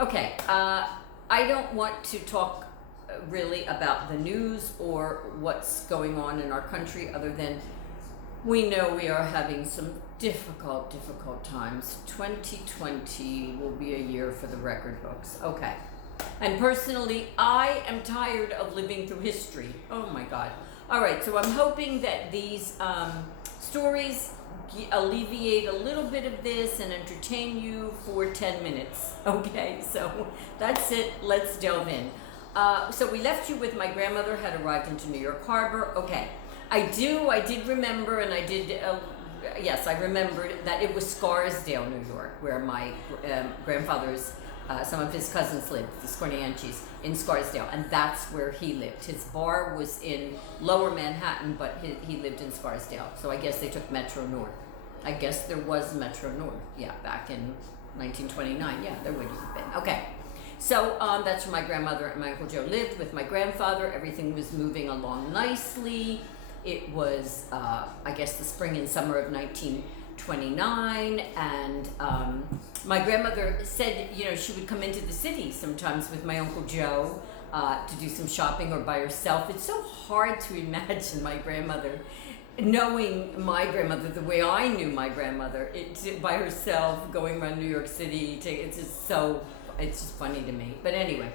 Okay, I don't want to talk really about the news or what's going on in our country, other than we know we are having some difficult times. 2020 will be a year for the record books. Okay. And personally, I am tired of living through history. Oh my God. All right, so I'm hoping that these stories alleviate a little bit of this and entertain you for 10 minutes. Okay, so that's it. Let's delve in. So we left you with my grandmother had arrived into New York Harbor. Okay, I did remember, and yes, I remembered that it was Scarsdale, New York, where my grandfather's, some of his cousins lived, the Scornianchis, in Scarsdale, and that's where he lived. His bar was in Lower Manhattan, but he lived in Scarsdale. So I guess they took Metro North. I guess there was Metro North, yeah, back in 1929. Yeah, there would have been. Okay. So that's where my grandmother and my Uncle Joe lived with my grandfather. Everything was moving along nicely. It was, I guess, the spring and summer of 1929, and my grandmother said, she would come into the city sometimes with my Uncle Joe to do some shopping or by herself. It's so hard to imagine my grandmother knowing my grandmother the way I knew my grandmother, by herself going around New York City. It's just funny to me. But anyway.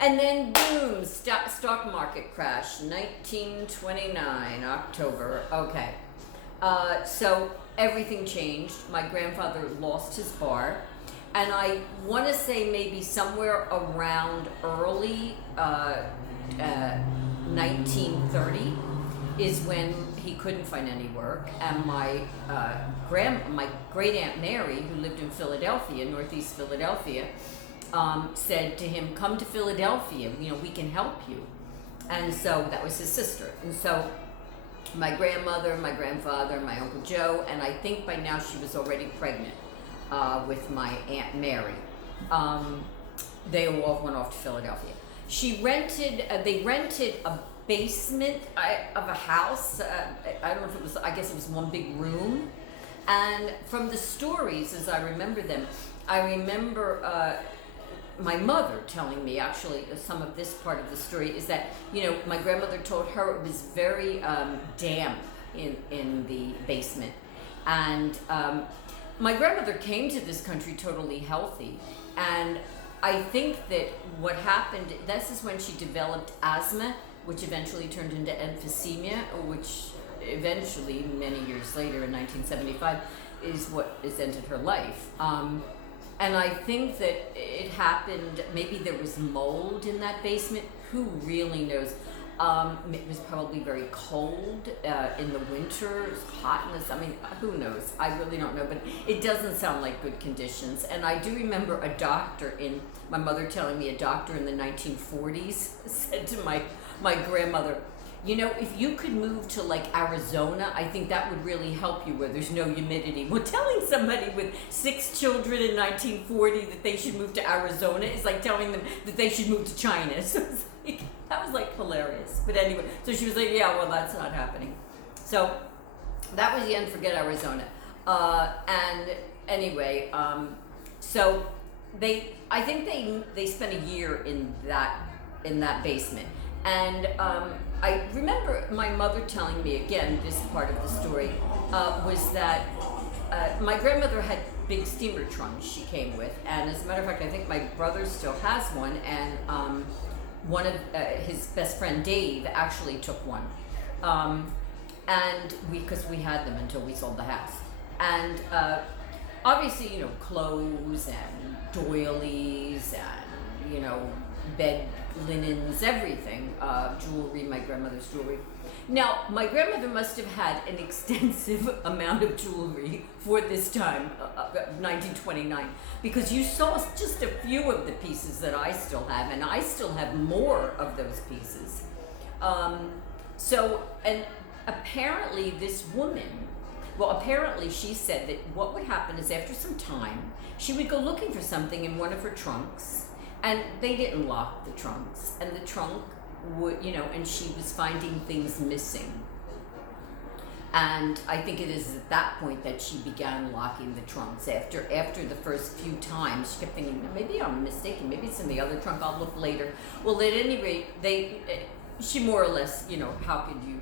And then boom, stock market crash, 1929, October. Okay. So everything changed. My grandfather lost his bar. And I want to say maybe somewhere around early 1930 is when he couldn't find any work. And my great Aunt Mary, who lived in Philadelphia, northeast Philadelphia, said to him, "Come to Philadelphia, we can help you." And so that was his sister. And so my grandmother, my grandfather, my Uncle Joe, and I think by now she was already pregnant with my Aunt Mary. They all went off to Philadelphia. They rented a basement of a house. I don't know if it was, I guess it was one big room. And from the stories, as I remember them, I remember my mother telling me, actually, some of this part of the story is that, my grandmother told her it was very damp in the basement. And my grandmother came to this country totally healthy. And I think that what happened, this is when she developed asthma, which eventually turned into emphysema, which eventually, many years later, in 1975, is what has ended her life. And I think that it happened, maybe there was mold in that basement. Who really knows? It was probably very cold in the winter, hotness. I mean, who knows? I really don't know, but it doesn't sound like good conditions. And I do remember my mother telling me a doctor in the 1940s said to my grandmother, if you could move to Arizona, I think that would really help you where there's no humidity. Well, telling somebody with 6 children in 1940 that they should move to Arizona is like telling them that they should move to China. So that was hilarious. But anyway, so she was like, yeah, well, that's not happening. So that was the end, forget Arizona. And anyway, so I think they spent a year in that basement. And I remember my mother telling me, again, this part of the story, was that my grandmother had big steamer trunks she came with. And as a matter of fact, I think my brother still has one. And one of his best friend, Dave, actually took one. And because we had them until we sold the house. And obviously, clothes and doilies and, bed linens, everything, jewelry, my grandmother's jewelry. Now, my grandmother must have had an extensive amount of jewelry for this time, 1929, because you saw just a few of the pieces that I still have, and I still have more of those pieces. And apparently this woman, apparently she said that what would happen is after some time, she would go looking for something in one of her trunks. And they didn't lock the trunks, and the trunk would, and she was finding things missing. And I think it is at that point that she began locking the trunks. After the first few times, she kept thinking, maybe I'm mistaken. Maybe it's in the other trunk. I'll look later. Well, at any rate, she more or less, how could you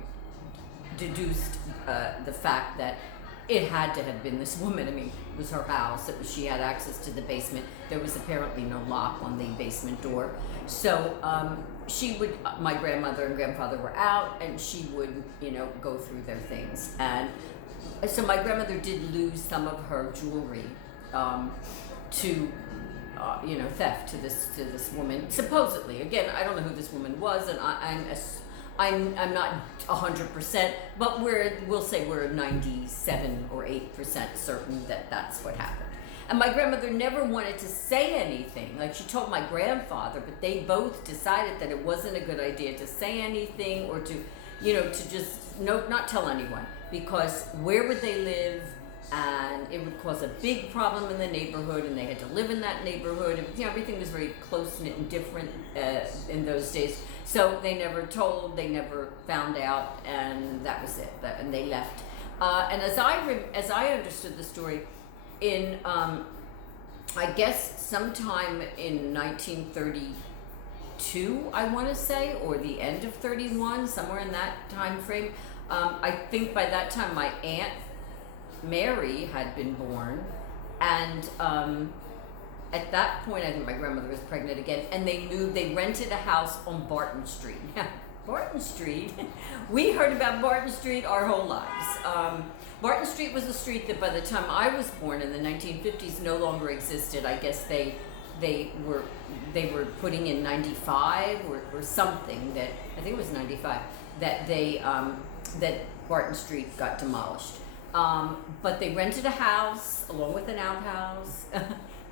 deduced the fact that it had to have been this woman. I mean, it was her house. She had access to the basement. There was apparently no lock on the basement door. So my grandmother and grandfather were out, and she would, go through their things. And so my grandmother did lose some of her jewelry to, theft to this woman. Supposedly, again, I don't know who this woman was, and I'm not 100%, but we'll say we're 97 or 8% certain that that's what happened. And my grandmother never wanted to say anything. Like, she told my grandfather, but they both decided that it wasn't a good idea to say anything or to, to just not tell anyone, because where would they live? And it would cause a big problem in the neighborhood, and they had to live in that neighborhood. And, everything was very close-knit and different in those days. So they never told, they never found out, and that was it. And they left. And as I understood the story, in I guess sometime in 1932, I want to say, or the end of 31, somewhere in that time frame. I think by that time my aunt Mary had been born, and at that point I think my grandmother was pregnant again, and they rented a house on Barton Street. Barton Street, we heard about Barton Street our whole lives. Barton Street was a street that by the time I was born in the 1950s no longer existed. I guess they were putting in 95 or something, that I think it was 95, that that Barton Street got demolished. But they rented a house along with an outhouse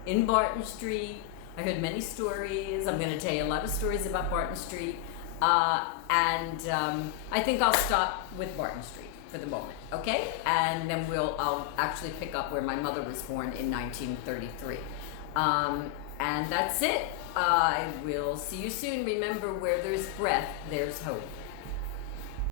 in Barton Street. I heard many stories. I'm going to tell you a lot of stories about Barton Street. And I think I'll stop with Barton Street for the moment, okay? And then I'll actually pick up where my mother was born in 1933. And that's it. I will see you soon. Remember, where there's breath, there's hope.